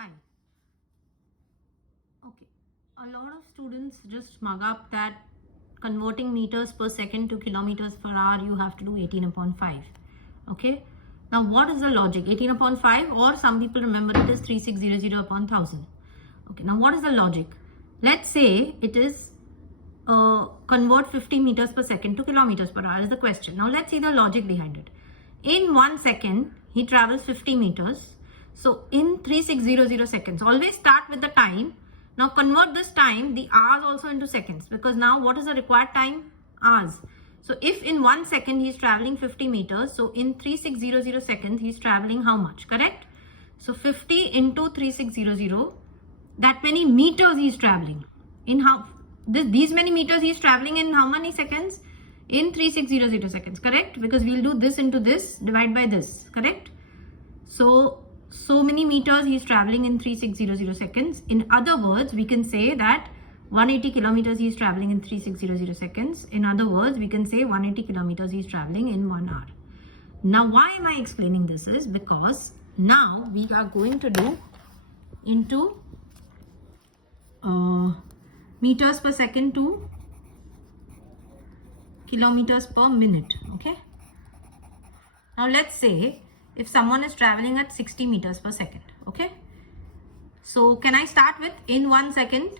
Hi. Okay. A lot of students just mug up that converting meters per second to kilometers per hour, you have to do 18 upon 5. Okay. Now, what is the logic? 18 upon 5, or some people remember it as 3600 upon 1000. Okay. Now, what is the logic? Let's say it is convert 50 meters per second to kilometers per hour is the question. Now, let's see the logic behind it. In 1 second, he travels 50 meters. So, in 3600 seconds, always start with the time. Now, convert this time, the hours also into seconds, because now what is the required time? Hours. So, if in 1 second he is traveling 50 meters, so in 3600 seconds, he is traveling how much? Correct? So, 50 into 3600, that many meters he is traveling. In how? These many meters he is traveling in how many seconds? In 3600 seconds, correct? Because we'll do this into this, divide by this, correct? So many meters he is traveling in 3600 seconds. In other words, we can say that 180 kilometers he is traveling in 3600 seconds. In other words, we can say 180 kilometers he is traveling in 1 hour. Now, why am I explaining this is because now we are going to do into meters per second to kilometers per minute. Okay. Now, let's say if someone is traveling at 60 meters per second. Okay. So, can I start with in 1 second,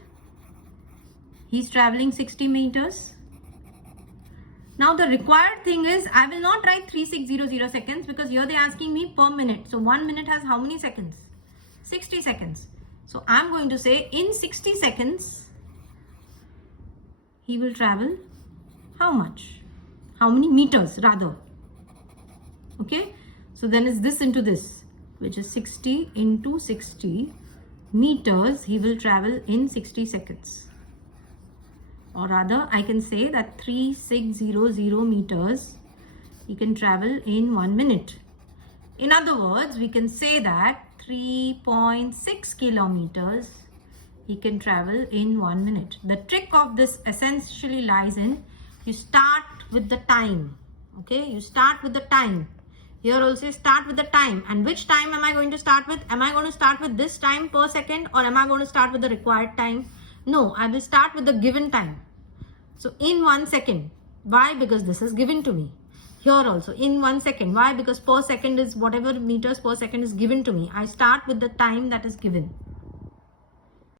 he's traveling 60 meters. Now, the required thing is I will not write 3600 seconds because here they're asking me per minute. So, 1 minute has how many seconds? 60 seconds. So, I'm going to say in 60 seconds, he will travel how much? How many meters rather? Okay. So, then it's this into this, which is 60 into 60 meters he will travel in 60 seconds. Or rather, I can say that 3600 meters he can travel in 1 minute. In other words, we can say that 3.6 kilometers he can travel in 1 minute. The trick of this essentially lies in you start with the time. Okay, you start with the time. Here also start with the time. And which time am I going to start with? Am I going to start with this time per second, or am I going to start with the required time? No, I will start with the given time. So in 1 second. Why? Because this is given to me. Here also in 1 second. Why? Because per second is whatever meters per second is given to me. I start with the time that is given.